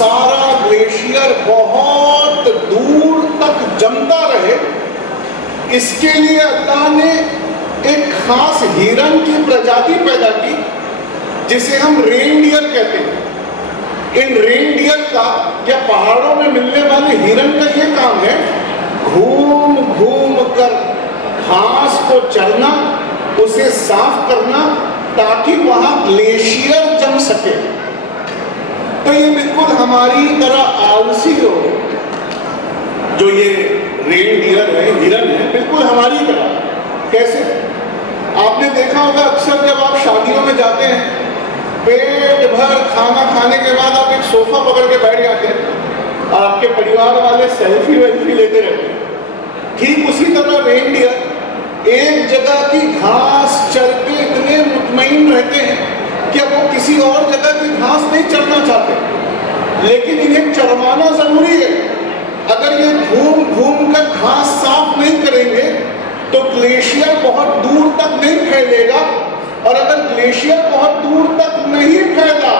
सारा ग्लेशियर बहुत दूर तक जमता रहे, इसके लिए अल्लाह ने एक खास हिरन की प्रजाति पैदा की जिसे हम रेनडियर कहते हैं। इन रेनडियर का या पहाड़ों में मिलने वाले हिरन का ये काम है, घूम घूम कर घास को चरना, उसे साफ करना ताकि वहां ग्लेशियर जम सके। तो ये बिल्कुल हमारी तरह आलसी हो जो ये रेनडियर है, हिरन है, बिल्कुल हमारी तरह। कैसे? आपने देखा होगा अक्सर जब आप शादियों में जाते हैं, पेट भर खाना खाने के बाद आप एक सोफा पकड़ के बैठ जाते हैं और आपके परिवार वाले सेल्फी वेल्फी लेते रहते हैं। ठीक उसी तरह रेनडियर एक जगह की घास चर के इतने मुतमईन रहते हैं कि अब वो किसी और जगह की घास नहीं चरना चाहते, लेकिन इन्हें चरवाना जरूरी है। अगर ये घूम घूम कर घास साफ नहीं करेंगे तो ग्लेशियर बहुत दूर तक नहीं फैलेगा, और अगर ग्लेशियर बहुत दूर तक नहीं फैला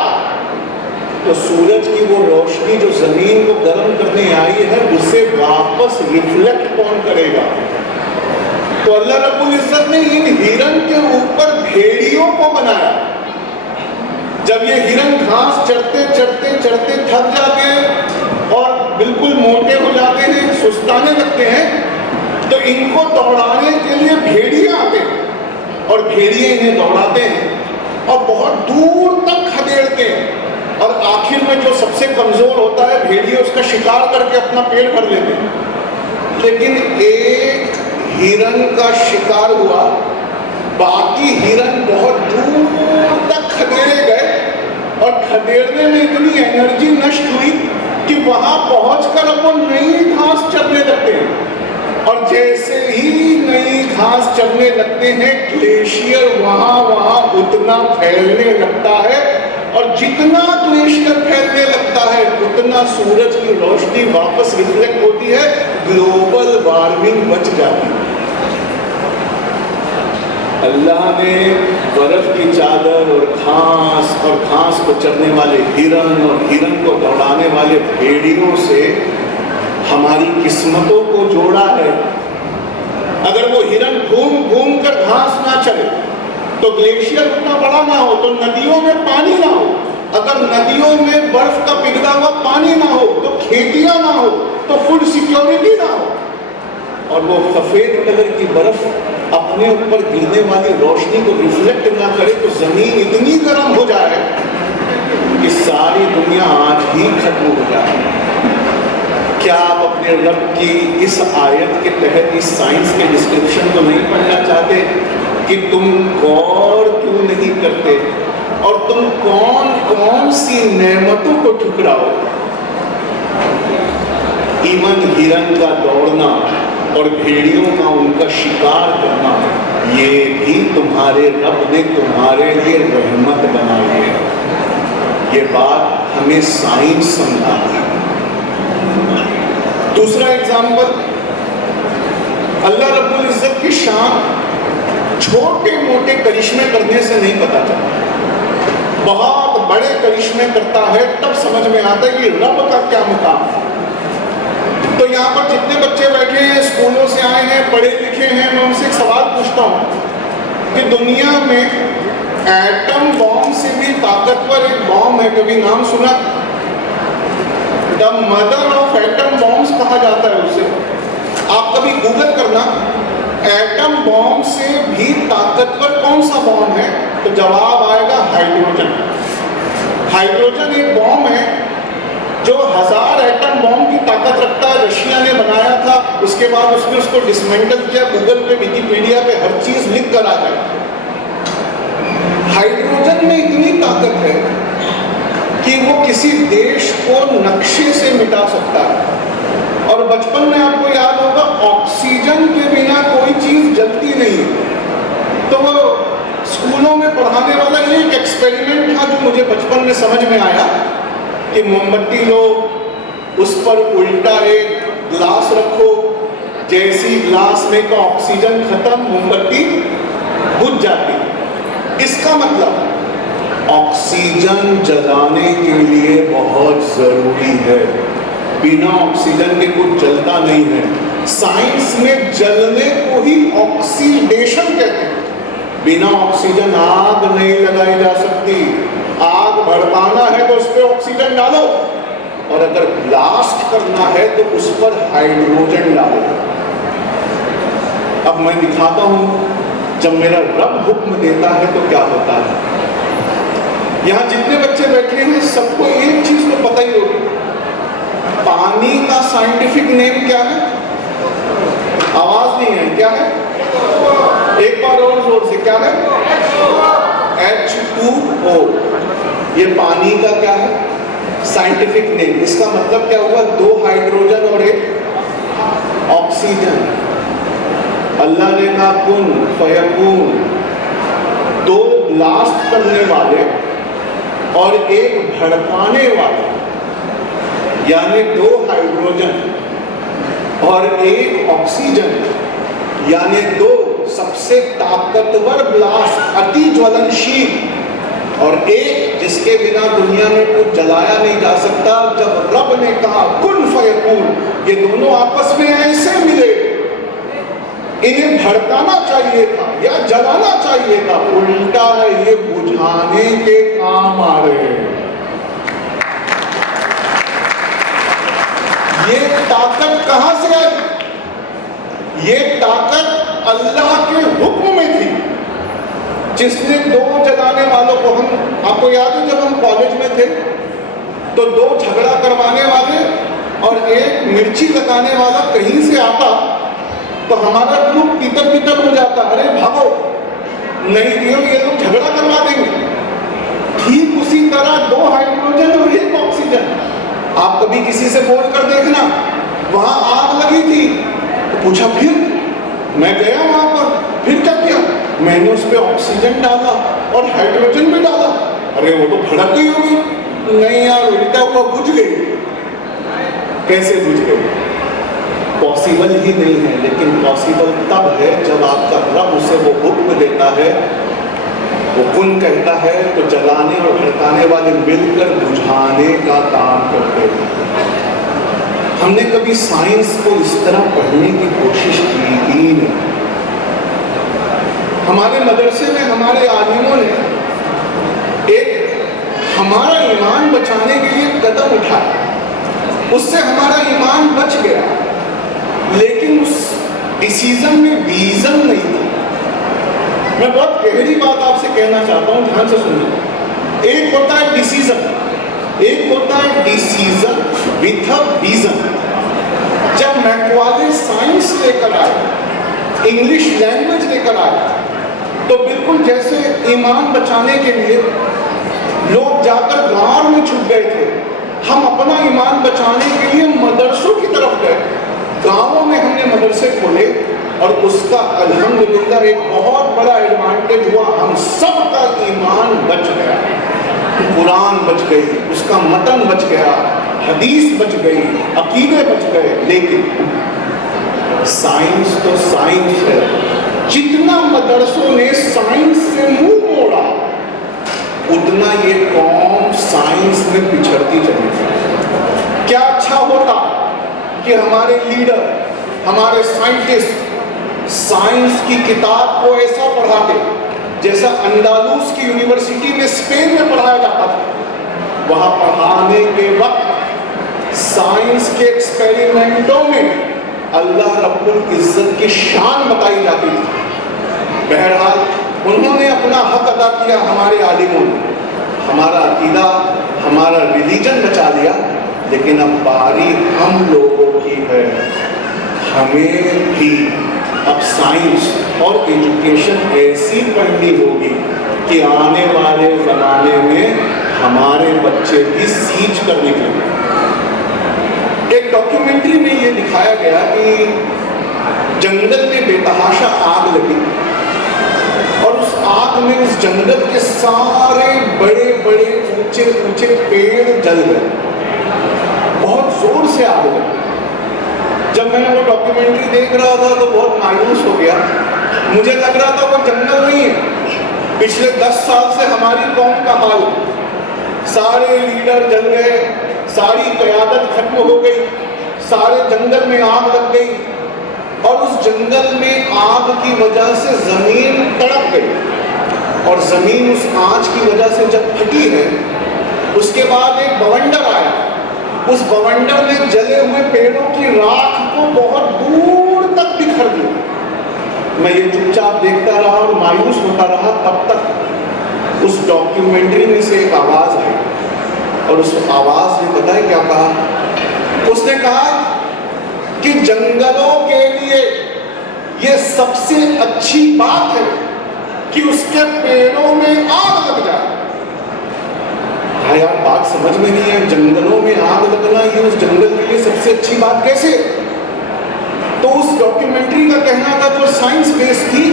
तो सूरज की वो रोशनी जो जमीन को गर्म करने आई है उसे वापस रिफ्लेक्ट कौन करेगा? तो अल्लाह रब्बुल इज्जत ने इन हिरन के ऊपर भेड़ियों को बनाया। जब ये हिरन घास चढ़ते चढ़ते चढ़ते थक जाते हैं और बिल्कुल मोटे हो जाते हैं, सुस्ताने लगते हैं, तो इनको दौड़ाने के लिए भेड़िए आते हैं और भेड़िए इन्हें दौड़ाते हैं और बहुत दूर तक खदेड़ते हैं, और आखिर में जो सबसे कमजोर होता है भेड़िए उसका शिकार करके अपना पेट भर लेते हैं। लेकिन एक हिरन का शिकार हुआ, बाकी हिरन बहुत दूर तक खदेड़े गए और खदेड़ने में इतनी एनर्जी नष्ट हुई कि वहां पहुंचकर अब वो नई घास चरने लगते हैं, और जैसे ही नई घास चरने लगते हैं ग्लेशियर वहां उतना फैलने लगता है, और जितना ग्लेशियर फैलने लगता है उतना सूरज की रोशनी वापस रिफ्लेक्ट होती है, ग्लोबल वार्मिंग बच जाती है। अल्लाह ने बर्फ की चादर और घास को चरने वाले हिरन और हिरन को दौड़ाने वाले भेड़ियों से हमारी किस्मतों को जोड़ा है। अगर वो हिरन घूम घूम कर घास ना चले तो ग्लेशियर उतना बड़ा ना हो, तो नदियों में पानी ना हो, अगर नदियों में बर्फ का पिघला हुआ पानी ना हो तो खेतियां ना हो, तो फूड सिक्योरिटी ना हो, और वो सफेद कलर की बर्फ अपने ऊपर गिरने वाली रोशनी को रिफ्लेक्ट ना करे तो जमीन इतनी गर्म हो जाए कि सारी दुनिया आज ही खत्म हो जाए। क्या आप अपने रब की इस आयत के तहत इस साइंस के डिस्क्रिप्शन को नहीं पढ़ना चाहते कि तुम गौर क्यों नहीं करते और तुम कौन कौन सी नेमतों को ठुकराओ? इवन हिरन का दौड़ना और भेड़ियों का उनका शिकार करना, ये भी तुम्हारे रब ने तुम्हारे लिए रहमत बनाई है। ये बात हमें साइंस समझाती है। दूसरा एग्जाम्पल, अल्लाह रब्बुल इज्जत की शान छोटे मोटे करिश्मे करने से नहीं पता चलता, बहुत बड़े करिश्मे करता है तब समझ में आता है कि रब का क्या मुकाम है। तो यहाँ पर जितने बच्चे बैठे हैं, स्कूलों से आए हैं, पढ़े लिखे हैं, मैं उनसे एक सवाल पूछता हूँ कि दुनिया में एटम बॉम्ब से भी ताकतवर एक बॉम्ब है, कभी नाम सुना? The mother of atom bombs कहा जाता है उसे। आप कभी गूगल करना एटम बॉम्ब से भी ताकतवर कौन सा बॉम्ब है, तो जवाब आएगा हाइड्रोजन। हाइड्रोजन एक बॉम्ब है जो 1000 एटम बॉम्ब की ताकत रखता है, रशिया ने बनाया था। उसके बाद उसने उसको डिसमेंटल किया, गूगल पे विकिपीडिया पे हर चीज लिख कर आ जाए। हाइड्रोजन में इतनी ताकत है कि वो किसी देश को नक्शे से मिटा सकता है। और बचपन में आपको याद होगा ऑक्सीजन के बिना कोई चीज जलती नहीं, तो वो स्कूलों में पढ़ाने वाला एक एक्सपेरिमेंट था जो मुझे बचपन में समझ में आया कि मोमबत्ती लो, उस पर उल्टा एक ग्लास रखो, जैसी ग्लास में का ऑक्सीजन खत्म, मोमबत्ती बुझ जाती। इसका मतलब ऑक्सीजन जलाने के लिए बहुत जरूरी है। बिना ऑक्सीजन के कुछ जलता नहीं है। साइंस में जलने को ही ऑक्सीडेशन कहते हैं। बिना ऑक्सीजन आग नहीं लगाई जा सकती। आग भड़काना है तो उस पर ऑक्सीजन डालो, और अगर ब्लास्ट करना है तो उस पर हाइड्रोजन डालो। अब मैं दिखाता हूं, जब मेरा रब हुक्म देता है तो क्या होता है। यहां जितने बच्चे बैठे हैं सबको एक चीज तो पता ही होगी, पानी का साइंटिफिक नेम क्या है? आवाज नहीं है, क्या है? एक बार और जोर से, क्या है? H2O। ये पानी का क्या है? Scientific name. इसका मतलब क्या हुआ? 2 हाइड्रोजन और 1 ऑक्सीजन। अल्लाह ने कहा कुन फयकून, 2 ब्लास्ट करने वाले और 1 भड़काने वाले, यानी 2 हाइड्रोजन और 1 ऑक्सीजन, यानी 2 सबसे ताकतवर ब्लास्ट, अति ज्वलनशील, और 1 जिसके बिना दुनिया में कुछ जलाया नहीं जा सकता। जब रब ने कहा कुन फयकून, ये दोनों आपस में ऐसे मिले, इन्हें भड़काना चाहिए था या जलाना चाहिए था, उल्टा ये बुझाने के काम आ रहे हैं। ये ताकत कहां से आई? ये ताकत अल्लाह के हुक्म में थी, जिसने 2 जलाने वालों को, हम आपको याद है जब हम कॉलेज में थे तो 2 झगड़ा करवाने वाले और 1 मिर्ची लगाने वाला कहीं से आता तो हमारा ग्रुप तितर हो जाता, अरे भागो, नहीं दियो ये लोग झगड़ा करवा देंगे। ठीक उसी तरह 2 हाइड्रोजन और 1 ऑक्सीजन। आप कभी किसी से बोल कर देखना, वहां आग लगी थी तो पूछा, फिर मैं गया वहां पर, फिर क्या किया? मैंने उस पर ऑक्सीजन डाला और हाइड्रोजन भी डाला, अरे वो तो भड़क गई होगी। नहीं यार, उल्टा हुआ, बुझ गई। कैसे बुझ गई? पॉसिबल ही नहीं है। लेकिन पॉसिबल तब है जब आपका रब उसे वो हुक्म देता है, वो कुन कहता है, तो जलाने और भड़काने वाले मिलकर बुझाने का काम करते हैं। हमने कभी साइंस को इस तरह पढ़ने की कोशिश की ही नहीं। हमारे मदरसे में हमारे आलिमों ने एक हमारा ईमान बचाने के लिए कदम उठाया, उससे हमारा ईमान बच गया, लेकिन उस डिसीजन में विजन नहीं था। मैं बहुत गहरी बात आपसे कहना चाहता हूं, ध्यान से सुनिए। एक होता है डिसीजन, एक होता है डिसीजन विथ अ विजन। जब मैकवाले साइंस लेकर आए, इंग्लिश लैंग्वेज लेकर आए, तो बिल्कुल जैसे ईमान बचाने के लिए लोग जाकर गांव में छुप गए थे, हम अपना ईमान बचाने के लिए मदरसों की तरफ गए। गांवों में हमने मदरसे खोले और उसका अल्हम्दुलिल्लाह एक बहुत बड़ा एडवांटेज हुआ, हम सब का ईमान बच गया। कुरान बच गई, उसका मतन बच गया, हदीस बच गई, अकीदे बच गए। लेकिन साइंस तो साइंस है। जितना मदरसों ने साइंस से मुंह मोड़ा, उतना ये कौम साइंस में पिछड़ती चली। क्या अच्छा होता कि हमारे लीडर, हमारे साइंटिस्ट साइंस की किताब को ऐसा पढ़ाते जैसा अंदालूस की यूनिवर्सिटी में स्पेन में पढ़ाया जाता था। वहां पढ़ाने के वक्त साइंस के एक्सपेरिमेंटों में अल्लाह रब्बुल इज्जत की शान बताई जाती थी। बहरहाल उन्होंने अपना हक अदा किया, हमारे आलिमों ने हमारा अकीदा, हमारा रिलीजन बचा लिया। लेकिन अब बारी हम लोगों की है। हमें भी अब साइंस और एजुकेशन ऐसी पढ़नी होगी कि आने वाले ज़माने में हमारे बच्चे भी सींच कर निकलेंगे। एक डॉक्यूमेंट्री में ये दिखाया गया कि जंगल में बेतहाशा आग लगी और उस आग में उस जंगल के सारे बड़े बड़े ऊंचे ऊंचे पेड़ जल गए, बहुत जोर से आग लगी। जब मैंने वो डॉक्यूमेंट्री देख रहा था तो बहुत मायूस हो गया। मुझे लग रहा था वो जंगल नहीं है, पिछले 10 साल से हमारी कौम का हाल, सारे लीडर जल गए, सारी क़यादत खत्म हो गई, सारे जंगल में आग लग गई और उस जंगल में आग की वजह से जमीन तड़प गई और जमीन उस आंच की वजह से जब फटी है, उसके बाद एक बवंडर आया। उस बवंडर ने जले हुए पेड़ों की राख को बहुत दूर तक बिखर दिया। मैं ये चुपचाप देखता रहा और मायूस होता रहा। तब तक उस डॉक्यूमेंट्री में से एक आवाज आई और उस आवाज ने पता है क्या कहा? उसने कहा कि जंगलों के लिए ये सबसे अच्छी बात है कि उसके पेड़ों में आग लग जाए। हाँ यार, बात समझ में नहीं है। जंगलों में आग लगना ये उस जंगल के लिए सबसे अच्छी बात कैसे? तो उस डॉक्यूमेंट्री का कहना था, जो साइंस बेस्ड थी,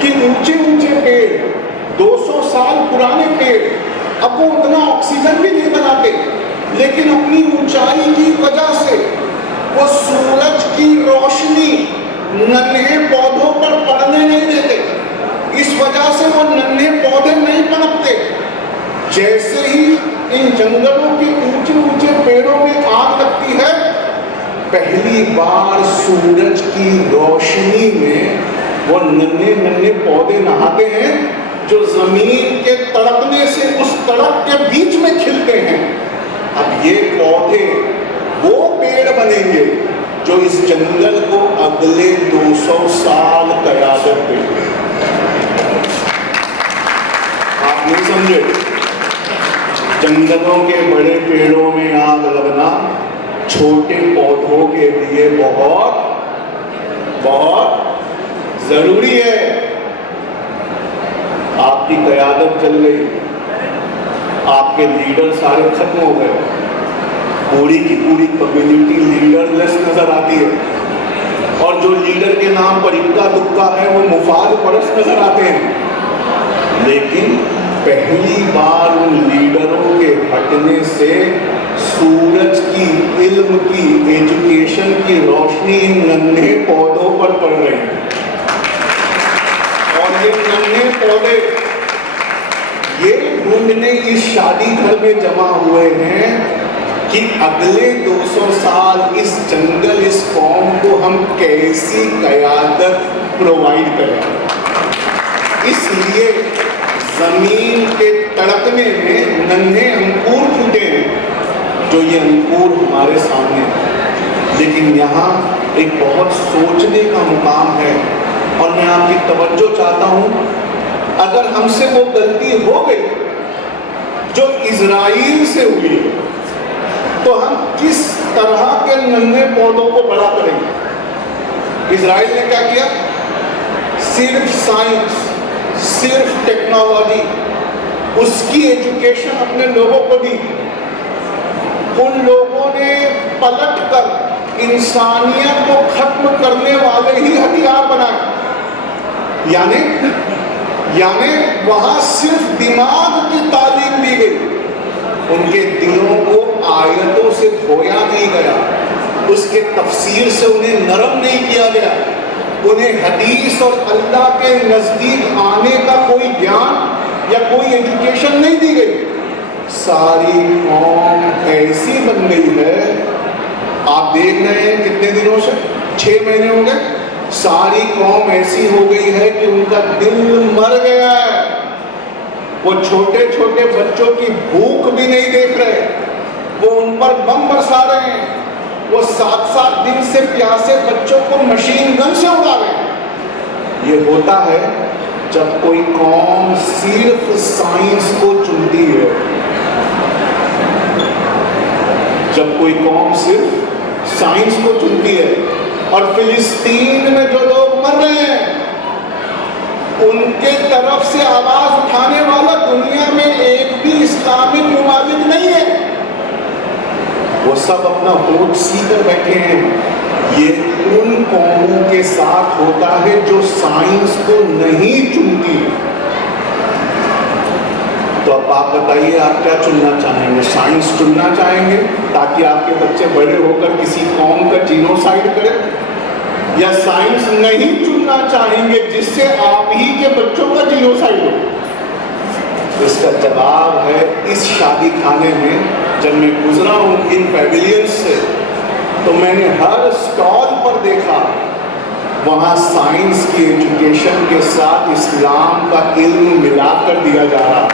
कि ऊंचे ऊंचे पेड़, 200 साल पुराने पेड़, अब वो उतना ऑक्सीजन भी नहीं बनाते, लेकिन अपनी ऊंचाई की वजह से वो सूरज की रोशनी नन्हे पौधों पर पड़ने नहीं देते। इस वजह से वो नन्हे पौधे नहीं पनपते। जैसे ही इन जंगलों के ऊंचे ऊंचे पेड़ों में आग लगती है, पहली बार सूरज की रोशनी में वो नन्हे नन्हे पौधे नहाते हैं, जो जमीन के तड़पने से उस तड़प के बीच में खिलते हैं। अब ये पौधे वो पेड़ बनेंगे जो इस जंगल को अगले 200 साल क़यादत देंगे। आप नहीं समझे? जंगलों के बड़े पेड़ों में आग लगना छोटे पौधों के लिए बहुत बहुत जरूरी है। आपकी क़यादत चल गई, आपके लीडर सारे खत्म हो गए, पूरी की पूरी कम्युनिटी लीडरलेस नजर आती है और जो लीडर के नाम पर इक्का दुक्का है वो मुफाद परस नजर आते हैं। लेकिन पहली बार उन लीडरों के हटने से सूरज की, इल्म की, एजुकेशन की रोशनी इन नन्हे पौधों पर पड़ रही है और ये नन्हे पौधे ये ढूंढने इस शादी घर में जमा हुए हैं कि अगले 200 साल इस जंगल, इस कौम को हम कैसी क़यादत प्रोवाइड करें। इसलिए जमीन के तड़कने में नन्हे अंकुर फूटे हैं, जो ये अंकुर हमारे सामने हैं। लेकिन यहाँ एक बहुत सोचने का मुकाम है और मैं आपकी तवज्जो चाहता हूँ। अगर हमसे वो गलती हो गई जो इजराइल से हुई, तो हम किस तरह के नन्हे पौधों को बड़ा करेंगे? इजराइल ने क्या किया? सिर्फ साइंस, सिर्फ टेक्नोलॉजी, उसकी एजुकेशन अपने लोगों को दी। उन लोगों ने पलट कर इंसानियत को खत्म करने वाले ही हथियार बनाए। यानी वहां सिर्फ दिमाग की तालीम दी गई, उनके दिलों को आयतों से धोया नहीं गया, उसके तफसीर से उन्हें नरम नहीं किया गया, उन्हें हदीस और अल्लाह के नजदीक आने का कोई ज्ञान या कोई एजुकेशन नहीं दी गई। सारी कौम ऐसी बन गई है, आप देख रहे हैं कितने दिनों से, 6 महीने हो गए, सारी कौम ऐसी हो गई है कि उनका दिल मर गया है। वो छोटे छोटे बच्चों की भूख भी नहीं देख रहे, वो उन पर बम बरसा रहे हैं, वो 7-7 दिन से प्यासे बच्चों को मशीन गन से उड़ा रहे हैं। ये होता है जब कोई कौम सिर्फ साइंस को चुनती है, जब कोई कौम सिर्फ साइंस को चुनती है। और फिलिस्तीन में जो लोग मर रहे हैं, उनके तरफ से आवाज उठाने वाला दुनिया में एक भी इस्लामिक मुमालिक नहीं है। वो सब अपना वोट सीकर बैठे हैं। ये उन कौमों के साथ होता है जो साइंस को नहीं चुनती। तो अब आप बताइए, आप क्या चुनना चाहेंगे? साइंस चुनना चाहेंगे ताकि आपके बच्चे बड़े होकर किसी कौम का जीनोसाइड करें, या साइंस नहीं चुनना चाहेंगे जिससे आप ही के बच्चों का जीनोसाइड हो? इसका जवाब है इस शादी खाने में। जब मैं गुजरा हूँ इन पैविलियन से तो मैंने हर स्टॉल पर देखा, वहाँ साइंस की एजुकेशन के साथ इस्लाम का इल्म मिलाकर दिया जा रहा।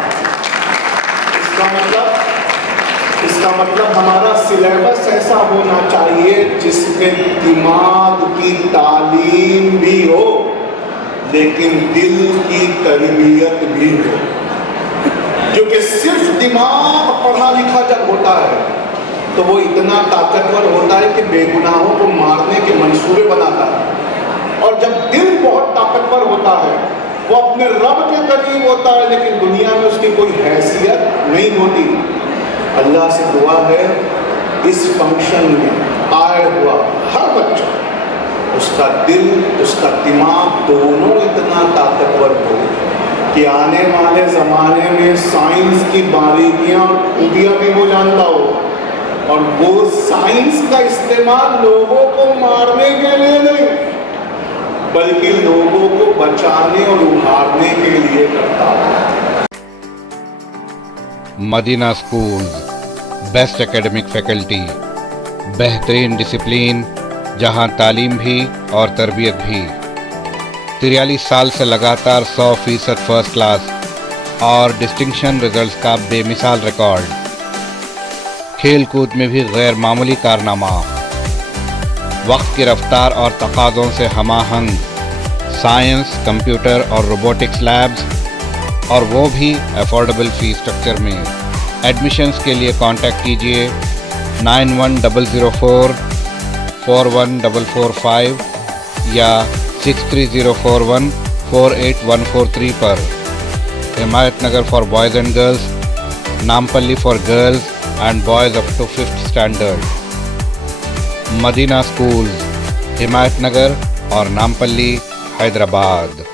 इसका मतलब हमारा सिलेबस ऐसा होना चाहिए जिसमें दिमाग की तालीम भी हो लेकिन दिल की तरबियत भी हो। क्योंकि सिर्फ दिमाग पढ़ा लिखा जब होता है तो वो इतना ताकतवर होता है कि बेगुनाहों को मारने के मंसूबे बनाता है, और जब दिल बहुत ताकतवर होता है वो अपने रब के करीब होता है लेकिन दुनिया में उसकी कोई हैसियत नहीं होती। अल्लाह से दुआ है इस फंक्शन में आया हुआ हर बच्चा, उसका दिल उसका दिमाग दोनों इतना ताकतवर हो कि आने वाले ज़माने में साइंस की बारीकियां और खूबियां भी वो जानता हो, और वो साइंस का इस्तेमाल लोगों को मारने के लिए नहीं बल्कि लोगों को बचाने और उभारने के लिए करता है। Madina schools, best academic faculty, बेहतरीन डिसिप्लिन, जहां तालीम भी और तरबियत भी। 43 साल से लगातार 100% फर्स्ट क्लास और डिस्टिंक्शन रिजल्ट्स का बेमिसाल रिकॉर्ड। खेल कूद में भी गैर मामूली कारनामा। वक्त की रफ्तार और तकाज़ों से हमाहंग साइंस, कंप्यूटर और रोबोटिक्स लैब्स, और वो भी अफोर्डेबल फ़ी स्ट्रक्चर में। एडमिशन्स के लिए कांटेक्ट कीजिए 910004 41445 या 63041 48143 पर। Himayat Nagar for boys and girls, Nampally for girls and boys up to 5th standard. Madina school, Himayat Nagar और नामपल्ली, हैदराबाद।